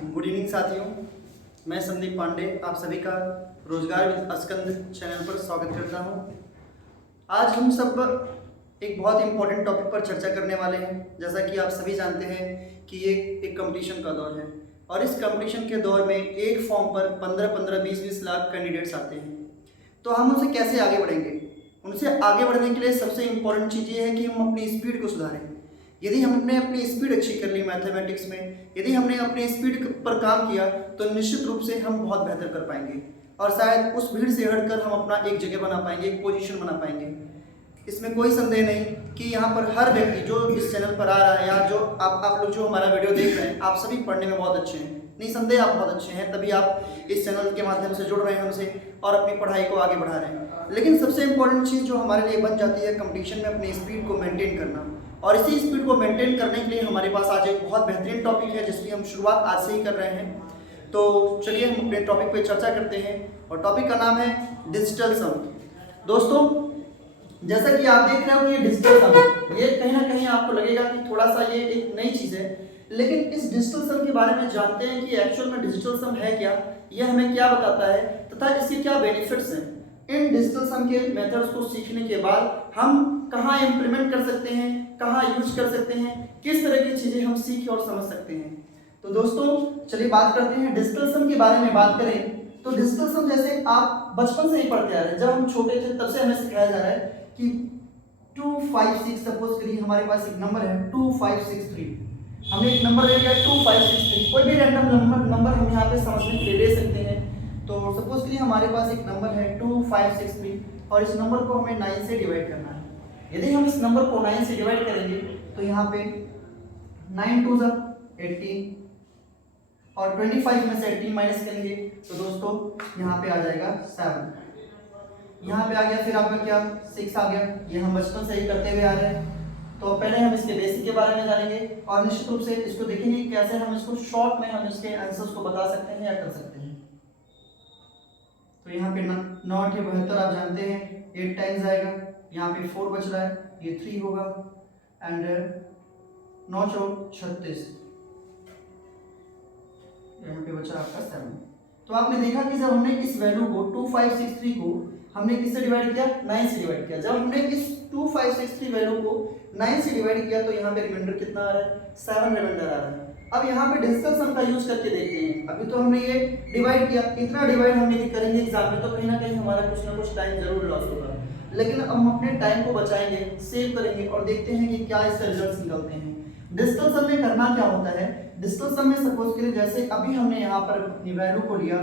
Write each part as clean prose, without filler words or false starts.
Good evening साथियों, मैं संदीप पांडे आप सभी का रोजगार विद अस्कंद चैनल पर स्वागत करता हूं। आज हम सब एक बहुत इंपॉर्टेंट टॉपिक पर चर्चा करने वाले हैं। जैसा कि आप सभी जानते हैं कि ये एक कंपटीशन का दौर है और इस कंपटीशन के दौर में एक फॉर्म पर 15-15, 20-20 लाख कैंडिडेट्स आते हैं। तो हम उनसे कैसे आगे बढ़ेंगे? उनसे आगे बढ़ने के लिए सबसे इम्पोर्टेंट चीज़ ये है कि हम अपनी स्पीड को सुधारें। यदि हमने अपनी स्पीड अच्छी कर ली मैथमेटिक्स में, यदि हमने अपनी स्पीड पर काम किया तो निश्चित रूप से हम बहुत बेहतर कर पाएंगे और शायद उस भीड़ से हटकर हम अपना एक जगह बना पाएंगे, एक पोजीशन बना पाएंगे। इसमें कोई संदेह नहीं कि यहाँ पर हर व्यक्ति जो इस चैनल पर आ रहा है या जो आप लोग जो हमारा वीडियो देख रहे हैं, आप सभी पढ़ने में बहुत अच्छे हैं। निसंदेह आप बहुत अच्छे हैं, तभी आप इस चैनल के माध्यम से जुड़ रहे हैं हमसे और अपनी पढ़ाई को आगे बढ़ा रहे हैं। लेकिन सबसे इम्पोर्टेंट चीज़ जो हमारे लिए बन जाती है कंपटीशन में अपनी स्पीड को मेंटेन करना, और इसी स्पीड को मेंटेन करने के लिए हमारे पास आज एक बहुत बेहतरीन टॉपिक है जिसकी हम शुरुआत आज से ही कर रहे हैं। तो चलिए हम अपने टॉपिक पे चर्चा करते हैं और टॉपिक का नाम है डिजिटल सम। दोस्तों, जैसा कि आप देख रहे हो ये डिजिटल सम, ये कहीं ना कहीं आपको लगेगा कि थोड़ा सा ये एक नई चीज़ है, लेकिन इस डिजिटल सम के बारे में जानते हैं कि एक्चुअल में डिजिटल सम है क्या, यह हमें क्या बताता है तथा इसके क्या बेनिफिट्स हैं। इन डिजिटल सम के मेथड्स को सीखने के बाद हम कहाँ इम्प्लीमेंट कर सकते हैं, कहाँ यूज कर सकते हैं, किस तरह की चीज़ें हम सीख और समझ सकते हैं। तो दोस्तों चलिए बात करते हैं डिजिटल सम के बारे में। बात करें तो डिजिटल सम जैसे आप बचपन से ही पढ़ते आ रहे हैं, जब हम छोटे थे तब से हमें सिखाया जा रहा है कि 256, सपोज करिए हमारे पास एक नंबर है 2563, हमने एक नंबर ले लिया 2563, कोई भी रैंडम नंबर हम यहाँ पे समझने के लिए ले सकते हैं। तो सपोज करिए हमारे पास एक नंबर है 2563 और इस नंबर को हमें 9 से डिवाइड करना है। यदि हम इस नंबर को 9 से डिवाइड करेंगे तो यहाँ पे 9 2 18 और 25 में से 18 माइनस करेंगे तो दोस्तों यहाँ पे आ जाएगा 7। यहाँ पे आ गया, फिर आपका क्या 6 आ गया। ये हम बचपन से ही करते हुए आ रहे हैं। तो पहले हम इसके बेसिक के बारे में जानेंगे और निश्चित रूप से इसको देखेंगे कैसे हम इसको शॉर्ट में हम इसके आंसर्स को बता सकते हैं या कर सकते हैं। तो यहाँ पे 9 8 72 आप जानते हैं 8 टाइम्स आएगा, यहाँ पे 4 बच रहा है, ये 3 होगा एंड 9 4 36, यहाँ पे बचा आपका 7। तो आपने देखा कि जब हमने इस वैल्यू को 2563 को हमने किससे डिवाइड किया, 9 से डिवाइड किया। जब हमने इस 2563 वैल्यू को 9 से डिवाइड किया तो यहाँ पे रिमाइंडर कितना आ रहा है, 7 रिमाइंडर आ रहा है। अब यहाँ पे डिजिटल सम का यूज करके देखते हैं। अभी तो हमने ये डिवाइड किया, इतना डिवाइड हम यदि करेंगे एग्जाम में तो कहीं ना कहीं हमारा कुछ ना कुछ टाइम जरूर लॉस होगा, लेकिन हम अपने टाइम को बचाएंगे, सेव करेंगे और देखते हैं कि क्या इससे रिजल्ट्स निकलते हैं। डिजिटल सम में करना क्या होता है, डिजिटल सम में सपोज करिए जैसे अभी हमने यहाँ पर अपनी वैल्यू को लिया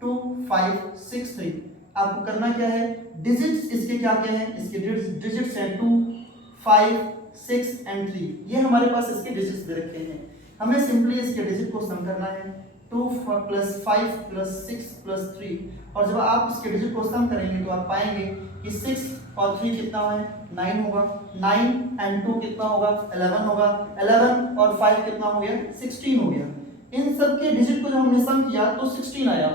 2563, आपको करना क्या है, डिजिट्स इसके क्या क्या है, इसके डिजिट्स हैं 2 5 6 एंड 3, ये हमारे पास इसके डिजिट्स दे रखे हैं। हमें सिंपली इसके डिजिट को सम करना है 2 + 5 + 6 + 3, और जब आप इसके डिजिट को सम करेंगे तो आप पाएंगे कि 6 और 3 कितना है, 9 होगा, 9 एंड 2 कितना होगा, 11 होगा, 11 और 5 कितना हो गया, 16 हो गया। इन सब के डिजिट को जब हमने सम किया तो 16 आया।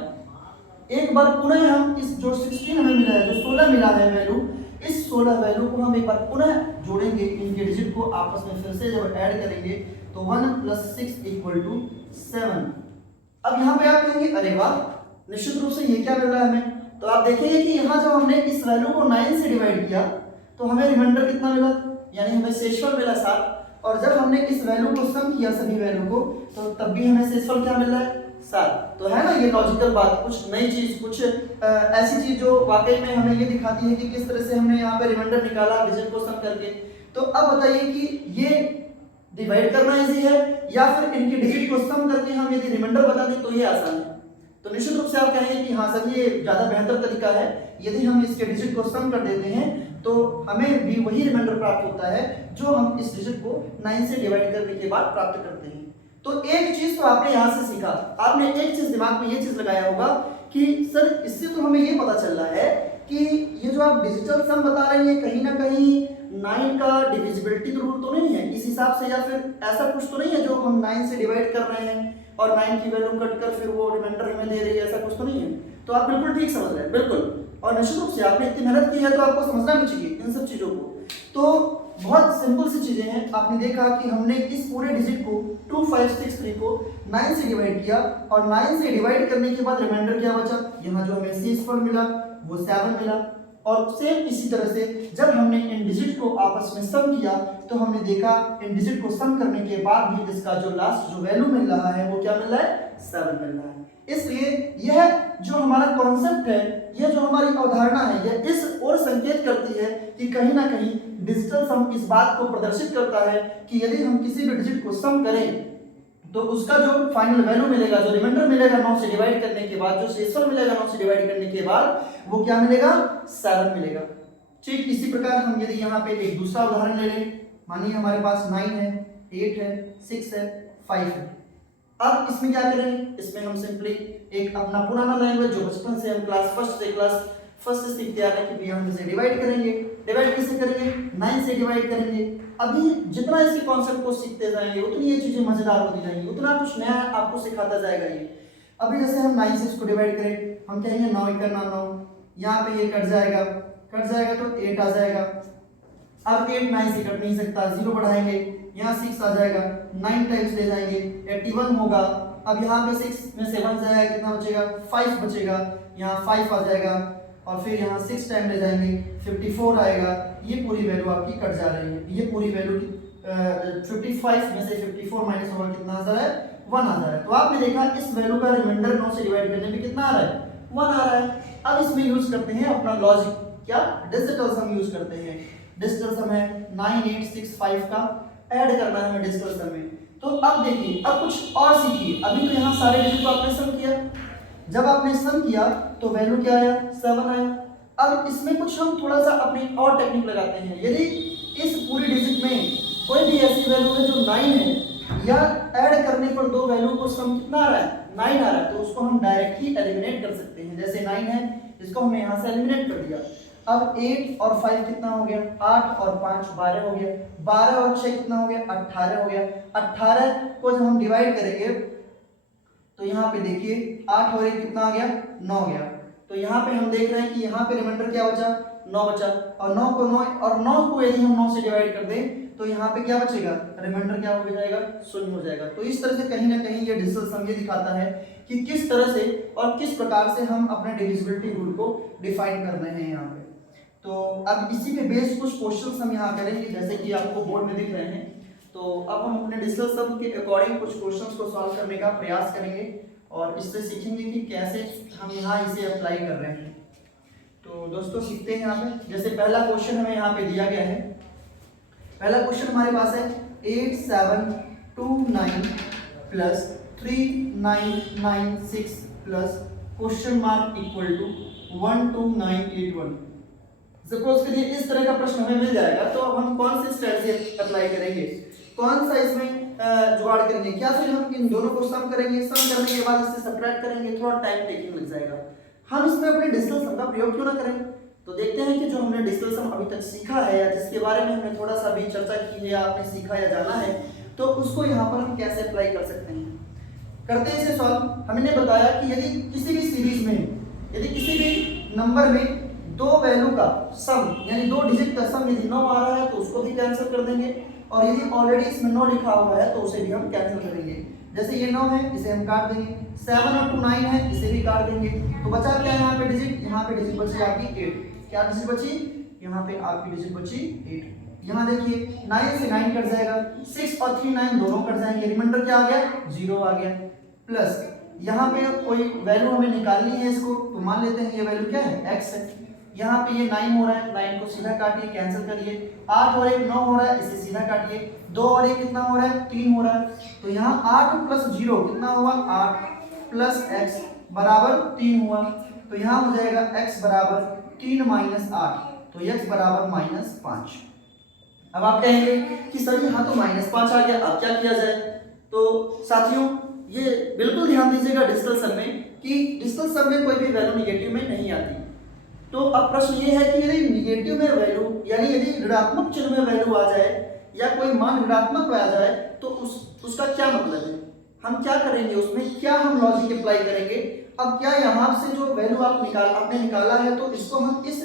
एक बार पुनः हम इस जो 16 हमें मिला है, जो 16 मिला है वैल्यू, इस 16 वैल्यू को हम एक बार पुनः जोड़ेंगे, इनके डिजिट को आपस में फिर से जब ऐड करेंगे तो 1 + 6 = 7। अब यहाँ पे आप कहेंगे अरे वाह, निश्चित रूप से ये क्या मिल रहा है हमें। तो आप देखेंगे कि यहाँ जब हमने इस वैल्यू को 9 से डिवाइड किया तो हमें रिमाइंडर कितना मिला, यानी हमें शेषफल मिला 7, और जब हमने इस वैल्यू को सम किया सभी वैल्यू को तो तब भी हमें शेषफल क्या मिल रहा है, 7। तो है ना ये लॉजिकल बात, कुछ नई चीज, कुछ ऐसी चीज जो वाकई में हमें ये दिखाती है कि किस तरह से हमने यहाँ पे रिमाइंडर निकाला डिजिट को सम करके। तो अब बताइए कि ये डिवाइड करना इजी है या फिर इनके डिजिट को सम करके हम यदि रिमाइंडर बता दें तो ये आसान है। तो निश्चित रूप से आप कहेंगे कि हाँ सर ये ज्यादा बेहतर तरीका है, यदि हम इसके डिजिट को सम कर देते हैं तो हमें भी वही रिमाइंडर प्राप्त होता है जो हम इस डिजिट को 9 से डिवाइड करने के बाद प्राप्त करते हैं। तो एक चीज तो आपने यहाँ से सीखा, आपने एक चीज दिमाग में ये चीज लगाया होगा कि सर इससे तो हमें ये पता चल रहा है कि ये जो आप डिजिटल सम बता रहे हैं कहीं ना कहीं 9 का डिविजिबिलिटी रूल तो नहीं है इस हिसाब से, या फिर ऐसा कुछ तो नहीं है जो हम 9 से डिवाइड कर रहे हैं और 9 की वैल्यू कट कर फिर वो रिमाइंडर हमें दे रही है, ऐसा कुछ तो नहीं है। तो आप बिल्कुल ठीक समझ रहे हैं, बिल्कुल, और निश्चित रूप से आपने इतनी मेहनत की है तो आपको समझना भी चाहिए इन सब चीजों को। तो बहुत सिंपल सी चीजें हैं। आपने देखा कि हमने इस पूरे डिजिट को 2563 को 9 से डिवाइड किया और 9 से डिवाइड करने के बाद रिमाइंडर क्या बचा, यहाँ जो हमें शेषफल मिला वो 7 मिला। और सेम इसी तरह से जब हमने इन डिजिट को आपस में सम किया तो हमने देखा इन डिजिट को सम करने के बाद भी इसका जो लास्ट जो वैल्यू मिल रहा है वो क्या मिल रहा है, 7 मिल रहा है। इसलिए यह जो हमारा कॉन्सेप्ट है, यह जो हमारी अवधारणा है, यह इस ओर संकेत करती है कि कहीं ना कहीं डिजिटल सम इस बात को प्रदर्शित करता है कि यदि हम किसी भी डिजिट को सम करें तो उसका जो फाइनल वैल्यू मिलेगा, जो रिमाइंडर मिलेगा 9 से डिवाइड करने के बाद, जो शेषफल मिलेगा 9 से डिवाइड करने के बाद, वो क्या मिलेगा, 7 मिलेगा। ठीक इसी प्रकार हम यदि यहाँ पे एक दूसरा उदाहरण ले लें, मानिए हमारे पास 9 है, 8 है, 6 है, 5 है। अब इसमें क्या करेंगे, इसमें हम सिंपली एक अपना पुराना लैंग्वेज जो बचपन से हम क्लास फर्स्ट से सीखते आ रहे हैं कि भैया हम इसे डिवाइड करेंगे। डिवाइड कैसे करेंगे, 9 से डिवाइड करेंगे। अभी जितना इसके कॉन्सेप्ट को सीखते जाएंगे उतनी ये चीजें मजेदार होती जाएंगी, उतना कुछ नया आपको सिखाता जाएगा ये। अभी जैसे हम 9 से इसको डिवाइड करें, हम कहेंगे 9 × 9, यहाँ पे ये कट जाएगा तो 8 आ जाएगा। अब 8 9 से कट नहीं सकता, 0 बढ़ाएंगे, यहाँ 6 आ जाएगा, 9 टाइम्स ले जाएंगे, 81 होगा। अब यहाँ पे 6 में से 1 जाएगा, कितना बचेगा, 5 बचेगा, यहाँ 5 आ जाएगा और फिर यहाँ 6 टाइम ले जाएंगे, 54 आएगा। ये पूरी वैल्यू आपकी कट जा रही है, ये पूरी वैल्यू 55 में से 54 माइनस होगा, कितना आ रहा है, 1 आ रहा है। तो आपने देखा इस वैल्यू का रिमाइंडर 9 से डिवाइड करने में कितना आ रहा है, 1 आ रहा है। अब इसमें यूज करते हैं अपना लॉजिक, क्या, डिजिटल सम यूज करते हैं। डिजिटल सम है 9865 का ऐड करना है हमें डिजिटल सम में। तो अब देखिए, अब कुछ और सीखिए। अभी तो यहाँ सारे डिजिट को आपने सम किया, जब आपने सम किया तो वैल्यू क्या आया, 7 आया। अब इसमें कुछ हम थोड़ा सा अपनी और टेक्निक लगाते हैं। यदि इस पूरी डिजिट में कोई भी ऐसी वैल्यू है जो 9 है, या ऐड करने पर दो वैल्यू को सम कितना आ रहा है, 9 आ रहा है, तो उसको हम डायरेक्ट ही एलिमिनेट कर सकते हैं। जैसे 9 है, इसको हमने यहाँ से एलिमिनेट कर दिया। अब 8 और 5 कितना हो गया, 8 और 5 12 हो गया, 12 और 6 कितना हो गया, 18 हो गया। 18 को जब हम डिवाइड करेंगे तो यहाँ पे देखिए 8 और 1 कितना आ गया, 9 गया। तो यहाँ पे हम देख रहे हैं कि यहाँ पे रिमाइंडर क्या बचा, 9 बचा। और 9 को यदि हम 9 से डिवाइड कर दें तो यहाँ पे क्या बचेगा, रिमाइंडर क्या हो जाएगा, 0 हो जाएगा। तो इस तरह से कहीं ना कहीं ये डिजिटल सम ये दिखाता है कि किस तरह से और किस प्रकार से हम अपने डिविजिबिलिटी रूल को डिफाइन कर रहे हैं यहाँ पे। तो अब इसी पे बेस्ड कुछ क्वेश्चंस हम यहाँ करेंगे, जैसे कि आपको बोर्ड में दिख रहे हैं। तो अब हम अपने डिजिटल सम के अकॉर्डिंग कुछ क्वेश्चंस को सॉल्व करने का प्रयास करेंगे और इससे सीखेंगे कि कैसे हम यहाँ इसे अप्लाई कर रहे हैं। तो दोस्तों सीखते हैं यहाँ पे। जैसे पहला क्वेश्चन हमें यहाँ पे दिया गया है। पहला क्वेश्चन हमारे पास है 8729 plus 3996 plus question mark equal to 12981। Suppose करिए इस तरह का प्रश्न हमें मिल जाएगा, तो हम कौन सी स्ट्रेटजी अप्लाई करेंगे, कौन सा इसमें जुगाड़ करेंगे, क्या फिर हम इन दोनों को सम करेंगे, सम करने के बाद इससे सबट्रैक्ट करेंगे, थोड़ा टाइम टेकिंग लग जाएगा। हम इसमें अपने डिजिटल सम का प्रयोग क्यों ना करें। तो देखते हैं कि जो हमने डिजिटल सम अभी तक सीखा है या जिसके बारे में हमने थोड़ा सा भी चर्चा की है या आपने सीखा या जाना है, तो उसको यहाँ पर हम कैसे अप्लाई कर सकते हैं। करते हैं इसे सॉल्व। हमने बताया कि यदि किसी भी सीरीज में, यदि किसी भी नंबर में दो वैल्यू का सम यानी दो डिजिट का सम यदि 9 आ रहा है तो उसको भी कैंसिल कर देंगे, और यदि ऑलरेडी इसमें 9 लिखा हुआ है तो उसे भी हम कैंसिल करेंगे। जैसे ये 9 है, इसे हम काट देंगे, 7 और 2 9 है, इसे भी काट देंगे। तो बचा क्या है यहाँ पे डिजिट, यहाँ पे डिजिट बची आपकी 8। क्या डिजिट बची, यहाँ पे आपकी डिजिट बची 8। यहाँ देखिए 9 से 9 कट जाएगा, 6 और 3 9 दोनों कट जाएंगे, रिमाइंडर क्या आ गया, 0 आ गया। प्लस यहाँ पे कोई वैल्यू हमें निकालनी है इसको, तो मान लेते हैं ये वैल्यू क्या है, x है। यहाँ पे ये 9 हो रहा है, 9 को सीधा काटिए, कैंसिल करिए। 8 और 1 9 हो रहा है, इसे सीधा काटिए। 2 और 1 कितना हो रहा है, 3 हो रहा है। तो यहाँ 8 प्लस 0 कितना हुआ, 8 प्लस x बराबर 3 हुआ। तो यहाँ हो जाएगा x बराबर 3 माइनस 8, तो x बराबर -5। अब आप कहेंगे कि सर यहाँ तो -5 आ गया, अब क्या किया जाए। तो साथियों ये बिल्कुल ध्यान दीजिएगा डिजिटल सम में कि डिजिटल सम में कोई भी वैल्यू निगेटिव में नहीं आती। तो अब प्रश्न ये है कि यदि निगेटिव में वैल्यू यानी यदि ऋणात्मक चिन्ह में वैल्यू आ जाए या कोई मान ऋणात्मक आ जाए तो उसका क्या मतलब है, हम क्या करेंगे, उसमें क्या हम लॉजिक अप्लाई करेंगे। अब क्या यहाँ से जो वैल्यू आपने निकाला है तो इसको हम इस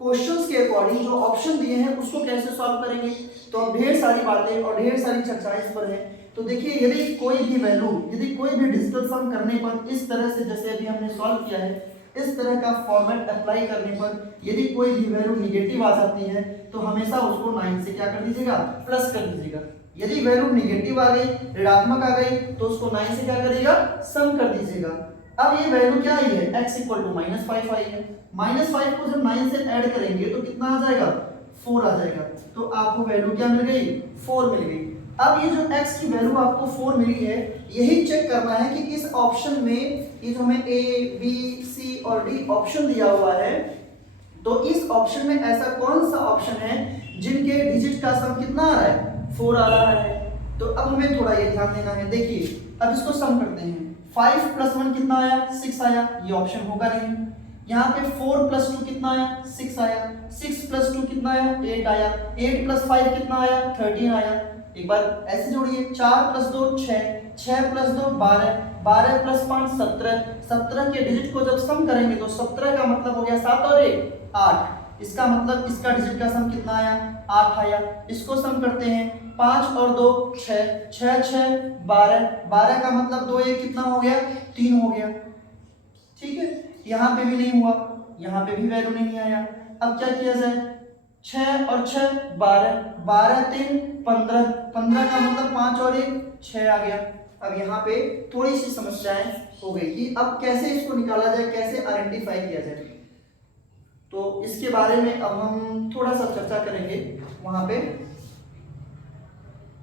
क्वेश्चंस के अकॉर्डिंग जो ऑप्शन दिए हैं उसको कैसे सॉल्व करेंगे। तो अब ढेर सारी बातें और ढेर सारी चर्चाएं इस पर है। तो देखिए यदि कोई भी वैल्यू, यदि कोई भी डिजिटल सम करने पर इस तरह से जैसे अभी हमने सॉल्व किया है, इस तरह का फॉर्मेट अप्लाई करने पर यदि कोई भी वैल्यू निगेटिव आ जाती है तो हमेशा उसको 9 से क्या कर दीजिएगा, प्लस कर दीजिएगा। यदि वैल्यू निगेटिव आ गई, ऋणात्मक आ गई, तो उसको 9 से क्या करिएगा, सम कर दीजिएगा। अब ये वैल्यू क्या आई है, x इक्वल टू -5 आई है। -5 को जब 9 से ऐड करेंगे तो कितना आ जाएगा, 4 आ जाएगा। तो आपको वैल्यू क्या मिल गई, 4 मिल गई। अब ये जो x की वैल्यू आपको 4 मिली है, यही चेक करना है कि इस ऑप्शन में ये जो हमें a, b, c और d ऑप्शन दिया हुआ है, तो इस ऑप्शन में ऐसा कौन सा ऑप्शन है जिनके डिजिट का सम कितना आ रहा है, 4 आ रहा है। तो अब हमें थोड़ा ये ध्यान देना है। देखिए अब इसको सम करते हैं। 5 + 1 कितना आया, 6 आया, ये ऑप्शन होगा नहीं। यहाँ पे 4 + 2 कितना आया, 6 आया। 6 + 2 कितना आया, 8 आया। 8 + 5 कितना आया, 13 आया। एक बार ऐसे जोड़िए, 4 + 2 6, 6 + 2 12, 12 + 5 17। 17 के डिजिट को जब सम करेंगे तो 17 का मतलब हो गया 7 और 1 8। इसका मतलब इसका डिजिट का सम कितना आया, 8 आया। इसको सम करते हैं, 5 और 2 6, 6 6 12, 12 का मतलब 2 1 कितना हो गया, 3 हो गया। ठीक है, यहाँ पे भी नहीं हुआ, यहाँ पे भी वैल्यू नहीं आया। अब क्या किया जाए, 6 और 6 12, 12 3 15, 15 का मतलब 5 और 1 6 आ गया। अब यहाँ पे थोड़ी सी समस्याएं हो गई कि अब कैसे इसको निकाला जाए, कैसे आइडेंटिफाई किया जाए। तो इसके बारे में अब हम थोड़ा सा चर्चा करेंगे वहां पे।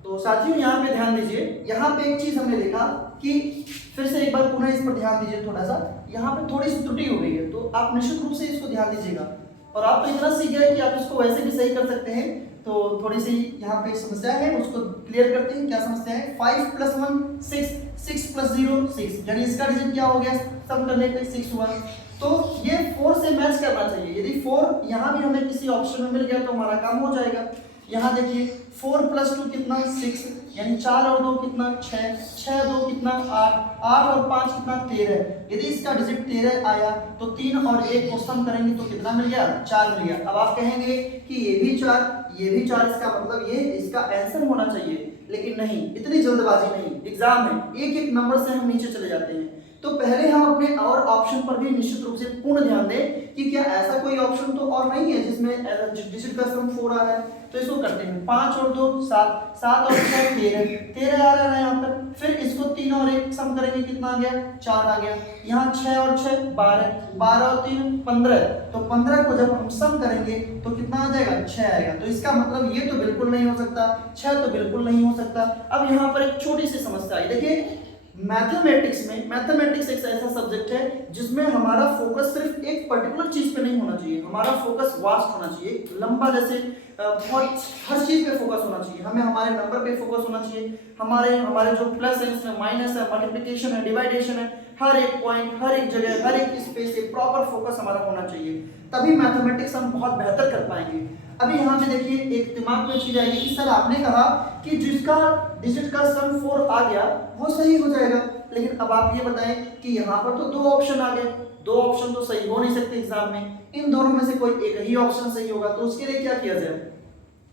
तो साथियों यहाँ पे ध्यान दीजिए, यहाँ पे एक चीज हमने देखा कि फिर से एक बार पुनः इस पर ध्यान दीजिए। थोड़ा सा यहाँ पे थोड़ी सी त्रुटि हो गई है, तो आप निश्चित रूप से इसको ध्यान दीजिएगा। और आप तो इतना सीख गए कि आप इसको वैसे भी सही कर सकते हैं। तो थोड़ी सी यहाँ पे समस्या है, उसको क्लियर करते हैं। क्या समस्या है, 5 + 1 6, 6 + 0 6, यानी इसका डिजिट क्या हो गया, सम करने पे 6 हुआ। तो ये 4 से मैच करना चाहिए। यदि 4 यहाँ भी हमें किसी ऑप्शन में मिल गया तो हमारा काम हो जाएगा। यहाँ देखिए 4 + 2 कितना, 6, यानी 4 और 2 कितना, 6, 6 2 कितना, 8, 8 और 5 कितना, 13। यदि इसका डिजिट 13 आया तो 3 और 1 को सम करेंगे तो कितना मिल गया, 4 मिल गया। अब आप कहेंगे कि ये भी 4, ये भी 4, इसका मतलब ये इसका आंसर होना चाहिए। लेकिन नहीं, इतनी जल्दबाजी नहीं, एग्जाम में एक एक नंबर से हम नीचे चले जाते हैं। तो पहले हम अपने और ऑप्शन पर भी निश्चित रूप से पूर्ण ध्यान दें कि क्या ऐसा कोई ऑप्शन तो और नहीं है जिसमें डिजिट का सम 4 आ रहा है। तो इसको करते हैं, 5 और 2 7, 7 और 6 13, 13 आ रहा है यहाँ पर। फिर इसको 3 और 1 सम करेंगे, कितना आ गया, 4 आ गया। यहाँ 6 और 6 12, 12 और 3 15, तो 15 को जब हम सम करेंगे तो कितना आ जाएगा, 6 आएगा। तो इसका मतलब ये तो बिल्कुल नहीं हो सकता, 6 तो बिल्कुल नहीं हो सकता। अब यहाँ पर एक छोटी सी समस्या आई। देखिए मैथमेटिक्स एक ऐसा सब्जेक्ट है जिसमें हमारा फोकस सिर्फ एक पर्टिकुलर चीज पे नहीं होना चाहिए, हमारा फोकस वास्ट होना चाहिए, लंबा, जैसे बहुत हर चीज पे फोकस होना चाहिए। हमें हमारे नंबर पे फोकस होना चाहिए, हमारे जो प्लस है, इसमें माइनस है, मल्टीप्लिकेशन है, डिवाइडेशन है, हर एक पॉइंट, हर एक जगह, हर एक स्पेस एक प्रॉपर फोकस हमारा होना चाहिए, तभी मैथमेटिक्स हम बहुत बेहतर कर पाएंगे। अभी यहाँ पे देखिए एक दिमाग में चीज आएगी कि सर आपने कहा कि जिसका डिजिट का सम 4 आ गया वो सही हो जाएगा, लेकिन अब आप ये बताएं कि यहाँ पर तो 2 ऑप्शन आ गए, 2 ऑप्शन तो सही हो नहीं सकते एग्जाम में, इन दोनों में से कोई एक ही ऑप्शन सही होगा, तो उसके लिए क्या किया जाए।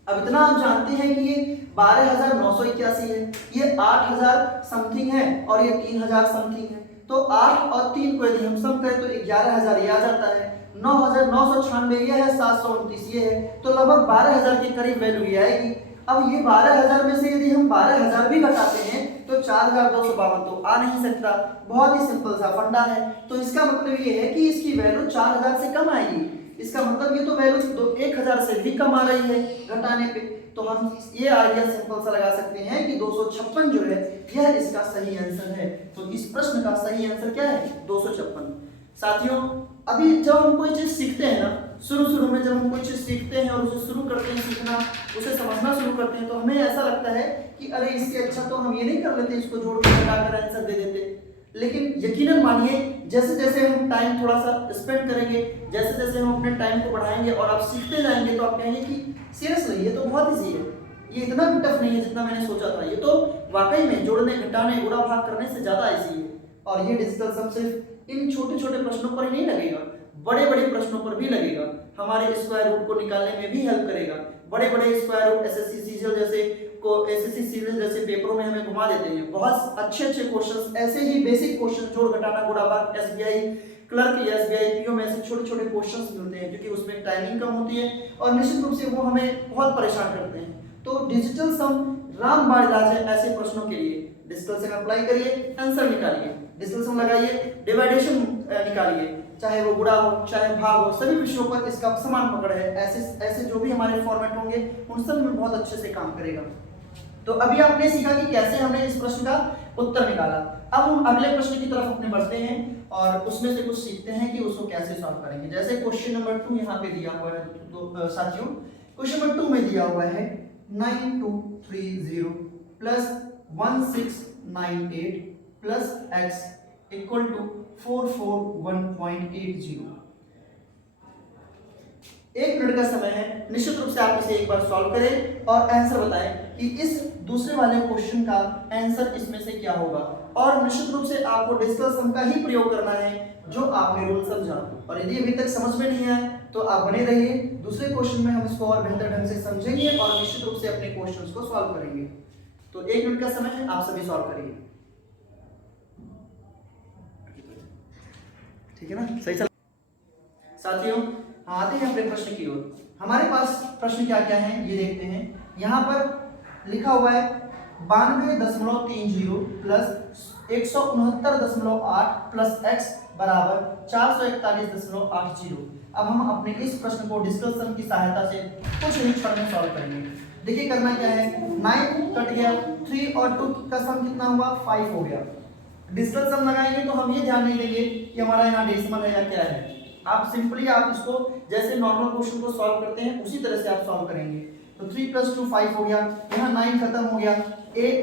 अब इतना आप जानते हैं कि ये 12,981 है, ये 8,000 समथिंग है और ये 3,000 समथिंग है। तो 8 और 3 को यदि हम सम करें तो 11,000 ये आ जाता है, 9,996 ये है, 729 ये है, तो लगभग 12,000 के करीब वैल्यू ये आएगी। अब ये 12,000 में से यदि हम 12,000 भी घटाते हैं तो 4,252 तो आ नहीं सकता। बहुत ही सिंपल सा फंडा है। तो इसका मतलब ये है कि इसकी वैल्यू 4,000 से कम आएगी। इसका मतलब ये तो वैल्यू 1,000 से भी कम आ रही है घटाने पे। तो हम ये आइडिया सिंपल सा लगा सकते हैं कि 256 जो है यह इसका सही आंसर है। तो इस प्रश्न का सही आंसर क्या है, 256। साथियों अभी जब हम कोई चीज सीखते हैं ना, शुरू में जब हम कोई चीज सीखते हैं और उसे शुरू करते हैं सीखना, उसे समझना शुरू करते हैं, तो हमें ऐसा लगता है कि अरे इससे अच्छा तो हम ये नहीं कर लेते, इसको जोड़ कर घटाकर आंसर दे देते। लेकिन यकीनन मानिए जैसे जैसे हम टाइम थोड़ा सा स्पेंड करेंगे, जैसे जैसे हम अपने टाइम को बढ़ाएंगे और आप सीखते जाएंगे, तो आप कहेंगे कि सीरियसली ये तो बहुत ईजी है, ये इतना भी टफ नहीं है जितना मैंने सोचा था, ये तो वाकई में जोड़ने घटाने गुणा भाग करने से ज्यादा ईजी है। और ये डिजिटल सम सिर्फ इन छोटे छोटे प्रश्नों पर ही नहीं लगेगा, बड़े बड़े प्रश्नों पर भी लगेगा, हमारे स्क्वायर रूट को निकालने में भी हेल्प करेगा। बड़े बड़े स्क्वायर रूट एसएससी सीजीएल जैसे पेपरों में हमें घुमा देते हैं। बहुत अच्छे अच्छे क्वेश्चंस, ऐसे ही बेसिक क्वेश्चन, जोड़ घटाना गुणा भाग, एसबीआई क्लर्क या एसबीआई पीओ में ऐसे छोटे छोटे क्वेश्चंस मिलते हैं, क्योंकि उसमें टाइमिंग कम होती है और निश्चित रूप से वो हमें बहुत परेशान करते हैं। तो डिजिटल सम रामबाण इलाज है ऐसे प्रश्नों के लिए। डिजिटल सम अप्लाई करिए, आंसर निकालिए, डिजिटल सम लगाइए, डिवाइडेशन निकालिए, चाहे वो गुणा हो चाहे भाग हो, सभी विषयों पर इसका समान पकड़ है। ऐसे जो भी हमारे फॉर्मेट होंगे उन सब में बहुत अच्छे से काम करेगा। तो अभी आपने सीखा कि कैसे हमने इस प्रश्न का उत्तर निकाला। अब हम अगले प्रश्न की तरफ अपने बढ़ते हैं और उसमें से कुछ सीखते हैं कि उसको कैसे सॉल्व करेंगे। जैसे क्वेश्चन नंबर 2 यहाँ पे दिया हुआ है तो साथियों, क्वेश्चन नंबर 2 में दिया हुआ है 9230 plus 1698 plus x equal to 441.80। एक मिनट का समय है, निश्चित रूप से आप इसे एक बार सॉल्व करें और आंसर बताएं कि इस दूसरे वाले क्वेश्चन का आंसर इसमें से क्या होगा। और निश्चित रूप से आपको डिजिटल सम का ही प्रयोग करना है जो आपने रूल समझा। और यदि अभी तक समझ में नहीं आया तो आप बने रहिए, दूसरे क्वेश्चन में हम इसको और बेहतर ढंग से समझेंगे और निश्चित रूप से अपने क्वेश्चंस को सॉल्व करेंगे। तो एक मिनट का समय है, आप सभी सॉल्व करिए। ठीक है ना, सही चल साथियों। आते हैं अपने प्रश्न की ओर। हमारे पास प्रश्न क्या क्या है ये देखते हैं। यहाँ पर लिखा हुआ है 92.30 प्लस 169.8 प्लस x बराबर 441.80। अब हम अपने इस प्रश्न को डिजिटल सम की सहायता से कुछ ही क्षण में सॉल्व करेंगे। देखिए करना क्या है, 9 कट गया, 3 और 2 का सम कितना हुआ, 5 हो गया। डिजिटल सम लगाएंगे तो हम ये ध्यान नहीं देंगे कि हमारा यहाँ डेसिमल है या क्या है। आप सिंपली आप इसको जैसे नॉर्मल क्वेश्चन को सॉल्व करते हैं उसी तरह से आप सॉल्व करेंगे। तो 3 + 2 5 हो गया, यहाँ 9 खत्म हो गया,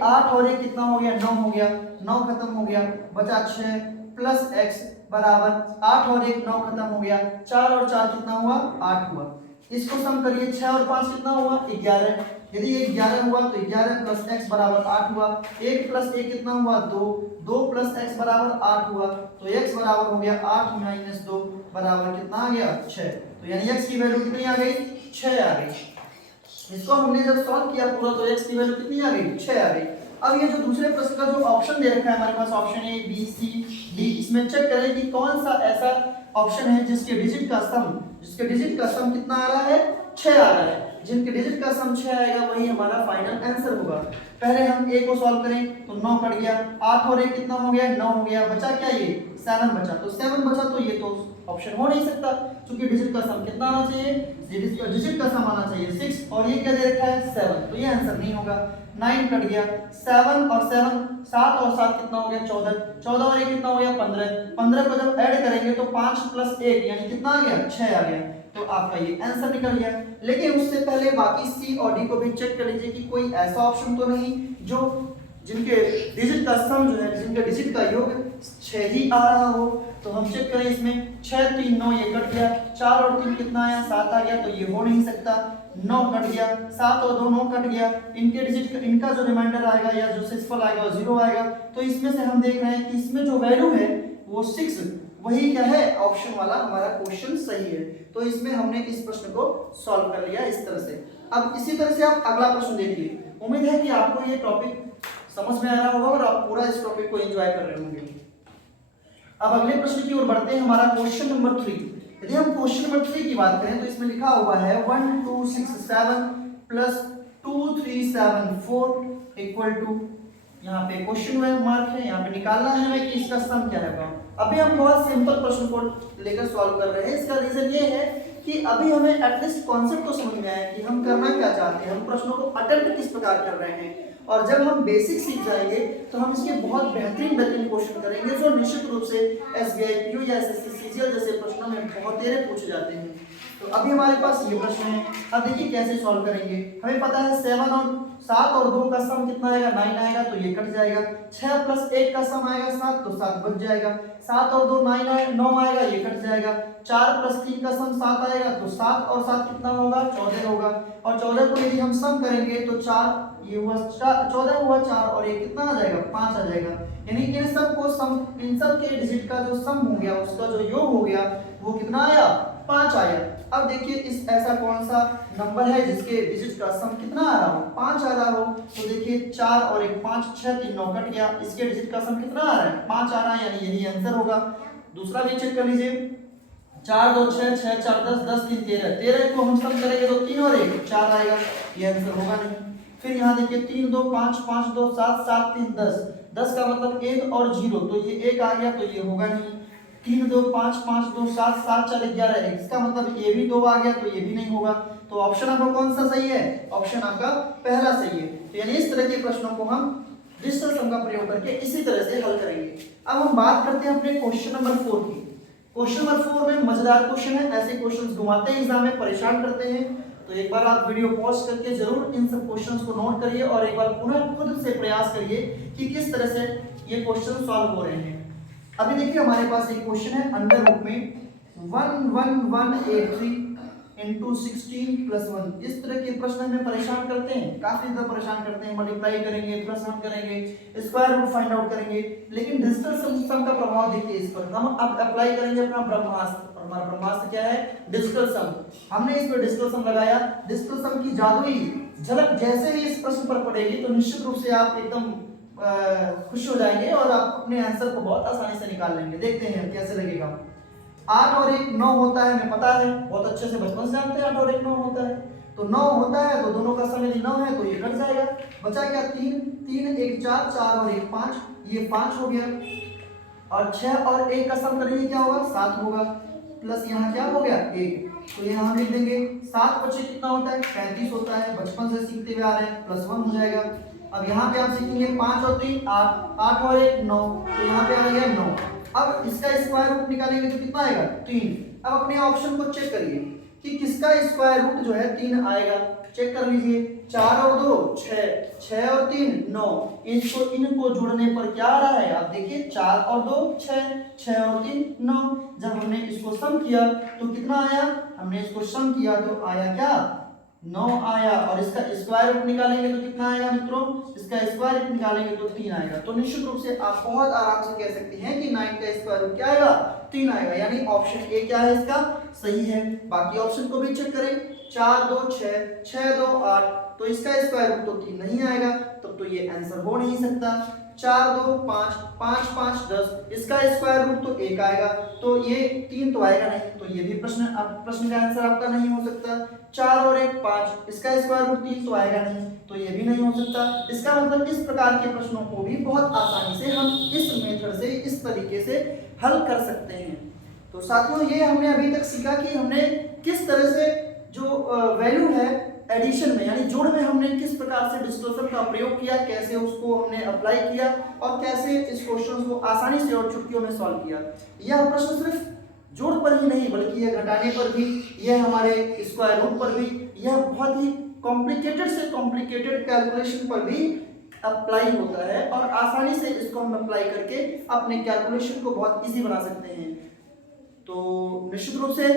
8 और 1 कितना हो गया, 9 हो गया, 9 खत्म हो गया, बचा 6 प्लस x बराबर 8 और 1 9 खत्म हो गया, 4 और 4 कितना हुआ, 8 हुआ। इसको सम करिए, 6 और 5 कितना हुआ, 11। यदि ये 11 हुआ तो 11 प्लस x बराबर 8 हुआ। 1 प्लस 1 कितना हुआ, 2। 2 प्लस x बराबर 8 हुआ, तो x बराबर हो गया 8 - 2 बराबर कितना आ गया, 6। तो यानी x की वैल्यू कितनी आ गई, 6 आ गई। इसको हमने जब सॉल्व किया पूरा तो x की वैल्यू कितनी आ गई, 6 आ गई। अब ये जो दूसरे प्रश्न का जो ऑप्शन दे रखा है हमारे पास, option A B C D, इसमें चेक करें कि कौन सा ऐसा ऑप्शन है जिसके डिजिट का सम कितना आ रहा है, 6 आ रहा है। जिनके डिजिट का सम 6 आएगा वही हमारा फाइनल आंसर होगा। पहले हम ए को सॉल्व करें तो 9 कट गया, 8 और 1 कितना हो गया, 9 हो गया, बचा क्या, ये 7 बचा। तो 7 बचा तो ये तो ऑप्शन हो नहीं सकता, क्योंकि डिजिट का सम कितना आना चाहिए, डिजिट का सम आना चाहिए 6 और ये क्या दे रखा है 7, तो ये आंसर नहीं होगा। 9 कट गया, 7 और 7 कितना हो गया, 14। 14 और 1 कितना हो गया, 15। 15 को जब ऐड करेंगे तो 5 + 1 यानी कितना आ गया, 6 आ गया। तो आपका ये आंसर निकल गया। लेकिन उससे पहले बाकी सी और डी को भी चेक कर लीजिए कि कोई ऐसा ऑप्शन तो नहीं जो जिनके डिजिट का सम जो है, जिनके डिजिट का योग 6 ही आ रहा हो। तो हम चेक करें इसमें, 6 3 9 ये कट गया, 4 और 3 कितना आया, 7 आ गया, तो ये हो नहीं सकता। 9 कट गया, 7 और 2 9 कट गया, इनके डिजिट इनका जो रिमाइंडर आएगा या जो शेषफल आएगा वो 0 आएगा। तो इसमें से हम देख रहे हैं कि इसमें जो वैल्यू है वो 6, वही क्या है, ऑप्शन वाला हमारा क्वेश्चन सही है। तो इसमें हमने इस प्रश्न को सॉल्व कर लिया इस तरह से। अब इसी तरह से आप अगला प्रश्न देखिए। उम्मीद है कि आपको ये टॉपिक समझ में आ रहा होगा और आप पूरा इस टॉपिक को एंजॉय कर रहे होंगे। अब अगले प्रश्न की ओर बढ़ते हैं, हमारा क्वेश्चन नंबर 3। यदि हम क्वेश्चन नंबर 3 की बात करें तो इसमें लिखा हुआ है 1267 प्लस 2374 इक्वल टू, यहाँ पे क्वेश्चन में मार्क है, यहाँ पे निकालना है हमें कि इसका सम क्या है। अभी हम बहुत सिंपल प्रश्न को लेकर सॉल्व कर रहे हैं। इसका रीजन ये है कि अभी हमें एटलीस्ट कॉन्सेप्ट तो समझ में आया कि हम करना क्या चाहते हैं, हम प्रश्नों को अटेम्प्ट किस प्रकार कर रहे हैं। और जब हम बेसिक सीख जाएंगे तो हम इसके बहुत बेहतरीन क्वेश्चन करेंगे जो निश्चित रूप से एसबीआई पीओ या एसएससी सीजीएल जैसे प्रश्नों में बहुत देर पूछे जाते हैं। तो अभी हमारे पास ये प्रश्न है। अब देखिए कैसे सॉल्व करेंगे। हमें पता है 7 और 2 का सम कितना आएगा, 9 आएगा, तो ये कट जाएगा। 6 प्लस 1 का सम आएगा 7, तो 7 बच जाएगा। 7 और 2 9 आएगा, ये कट जाएगा। 4 प्लस 3 का सम 7 आएगा, तो 7 और 7 कितना होगा, 14 होगा। और 14 को यदि हम सम करेंगे तो 4 ये हुआ 14 हुआ, 4 और 1 कितना आ जाएगा, 5 आ जाएगा। यानी इन सब को सम, इन सब के डिजिट का जो सम हो गया, उसका जो योग हो गया वो कितना आया, 5 आया। अब देखिए इस ऐसा कौन सा नंबर है जिसके डिजिट का सम कितना आ रहा हो, 5 आ रहा हो। तो देखिए 4 और 1 5, 6 3 9 कट गया, इसके डिजिट का सम कितना आ रहा है, 5 आ रहा है, यानी यही आंसर होगा। दूसरा भी चेक कर लीजिए। 4 2 6 6 4 10 10 3 13, 13 को हम सम करेंगे तो 3 और 1 4 आएगा, ये आंसर होगा नहीं। फिर यहाँ देखिए 3 2 5 5 2 7 7 3 10, 10 का मतलब 1 और 0, तो ये 1 आ गया, तो ये होगा नहीं। 3 2 5 5 2 7 7 4 11, इसका मतलब ये भी 2 आ गया, तो ये भी नहीं होगा। तो ऑप्शन आपका कौन सा सही है, ऑप्शन आपका पहला सही है। तो यानी इस तरह के प्रश्नों को हम डिजिटल सम का प्रयोग करके इसी तरह से हल करेंगे। अब हम बात करते हैं अपने क्वेश्चन नंबर 4 की। क्वेश्चन नंबर 4 में मजेदार क्वेश्चन है, ऐसे क्वेश्चंस घुमाते हैं एग्जाम में, परेशान करते हैं। तो एक बार आप वीडियो पॉज करके जरूर इन सब क्वेश्चंस को नोट करिए और एक बार पुनः खुद से प्रयास करिए कि किस तरह से ये क्वेश्चन सॉल्व हो रहे हैं। अभी देखिए हमारे पास एक क्वेश्चन है अंडर रूट में 11183 इंटू 16 प्लस 1। इस तरह के प्रश्न हमें परेशान करते हैं, काफी ज्यादा परेशान करते हैं। मल्टीप्लाई करेंगे, प्लस वन करेंगे, स्क्वायर रूट फाइंड आउट करेंगे, लेकिन डिजिटल सम का प्रभाव देखिए इस पर। हम अब अप्लाई करेंगे अपना ब्रह्मास्त्र, और हमारा ब्रह्मास्त्र क्या है, डिजिटल सम। हमने इस पर डिजिटल सम लगाया। डिजिटल सम की जादुई झलक जैसे ही इस प्रश्न पर पड़ेगी तो निश्चित रूप से आप एकदम खुश हो जाएंगे और आप अपने आंसर को बहुत आसानी से निकाल लेंगे। देखते हैं कैसे लगेगा। 8 और 1 9 होता है, हमें पता है, बहुत अच्छे से बचपन से जानते हैं 8 और 1 9 होता है। तो 9 होता है तो दोनों का सम यदि 9 है तो ये कट जाएगा। बचा क्या, 3 3 1 4 4 और 1 5, ये 5 हो गया। और 6 और 1 का सम करेंगे क्या होगा, 7 होगा। प्लस यहाँ क्या हो गया, 1, तो यहाँ हम लिख देंगे 7 बचे कितना होता है, 35 होता है। बचपन से सीखते हुए आ रहे हैं, प्लस 1 हो जाएगा। अब यहाँ पे आप सीखेंगे 5 और 3 8, 8 और 1 9, तो यहाँ पे आ गया 9। अब इसका स्क्वायर रूट निकालेंगे तो कितना आएगा, 3। अब अपने ऑप्शन को चेक करिए कि किसका स्क्वायर रूट जो है 3 आएगा। चेक कर लीजिए, 4 और 2 6, 6 और 3 9, इनको जोड़ने पर क्या आ रहा है, आप देखिए 4 और 2 6, 6 और 3 9। जब हमने इसको सम किया तो कितना आया, हमने इसको सम किया तो आया क्या, 9 आया। और इसका स्क्वायर रूट निकालेंगे तो कितना आएगा मित्रों, इसका स्क्वायर रूट निकालेंगे तो 3 आएगा। तो निश्चित रूप से आप बहुत आराम से कह सकते हैं कि 9 का स्क्वायर रूट क्या आएगा, 3 आएगा। यानी ऑप्शन ए क्या है इसका सही है। बाकी ऑप्शन को भी चेक करें, 4 2 6, 6 2 8, तो इसका स्क्वायर रूट तो 3 नहीं आएगा, तब तो ये आंसर हो नहीं सकता। 4 2 5, 5 5 10, इसका स्क्वायर रूट तो 1 आएगा, तो ये 3 तो आएगा नहीं, तो ये भी प्रश्न का आंसर आपका नहीं हो सकता। 4 और 1 5, इसका स्क्वायर रूट 3 तो आएगा नहीं, तो ये भी नहीं हो सकता। इसका मतलब इस प्रकार के प्रश्नों को भी बहुत आसानी से हम इस मेथड से, इस तरीके से हल कर सकते हैं। तो साथियों ये हमने अभी तक सीखा कि हमने किस तरह से जो वैल्यू है एडिशन में यानी जोड़ में हमने किस प्रकार से डिजिटल सम का प्रयोग किया, कैसे उसको हमने अप्लाई किया और कैसे इस क्वेश्चन को आसानी से और चुटकियों में सॉल्व किया। यह प्रश्न सिर्फ जोड़ पर ही नहीं बल्कि यह घटाने पर भी, यह हमारे स्क्वायर रूट पर भी, यह बहुत ही कॉम्प्लिकेटेड से कॉम्प्लिकेटेड कैलकुलेशन पर भी अप्लाई होता है और आसानी से इसको हम अप्लाई करके अपने कैलकुलेशन को बहुत इजी बना सकते हैं। तो निश्चित रूप से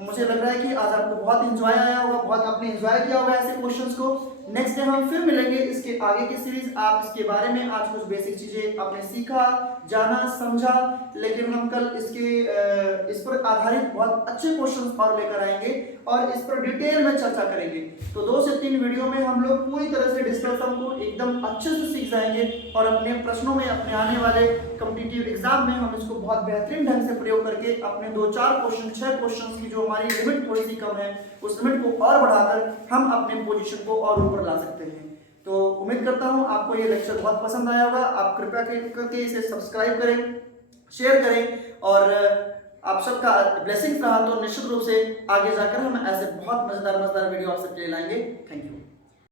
मुझे लग रहा है कि आज आपको बहुत एंजॉय आया होगा, बहुत आपने एंजॉय किया होगा ऐसे क्वेश्चंस को। नेक्स्ट डे हम फिर मिलेंगे इसके आगे की सीरीज। आप इसके बारे में आज कुछ बेसिक चीजें आपने सीखा, जाना, समझा, लेकिन हम कल इस पर आधारित बहुत अच्छे क्वेश्चंस और लेकर आएंगे और इस पर डिटेल में चर्चा करेंगे। तो 2 से 3 वीडियो में हम लोग पूरी तरह से डिजिटल सम को एकदम अच्छे से सीख जाएंगे और अपने प्रश्नों में, अपने आने वाले कॉम्पिटिटिव एग्जाम में हम इसको बहुत बेहतरीन ढंग से प्रयोग करके अपने 2-4 क्वेश्चन, 6 क्वेश्चन की जो हमारी लिमिट थोड़ी सी कम है उस लिमिट को और बढ़ाकर हम अपने पोजीशन को और ऊपर ला सकते हैं। तो उम्मीद करता हूं आपको ये लेक्चर बहुत पसंद आया होगा। आप कृपया करके इसे सब्सक्राइब करें, शेयर करें और आप सबका ब्लेसिंग्स रहा तो निश्चित रूप से आगे जाकर हम ऐसे बहुत मजेदार वीडियो आप सबके लिए लाएंगे। Thank you.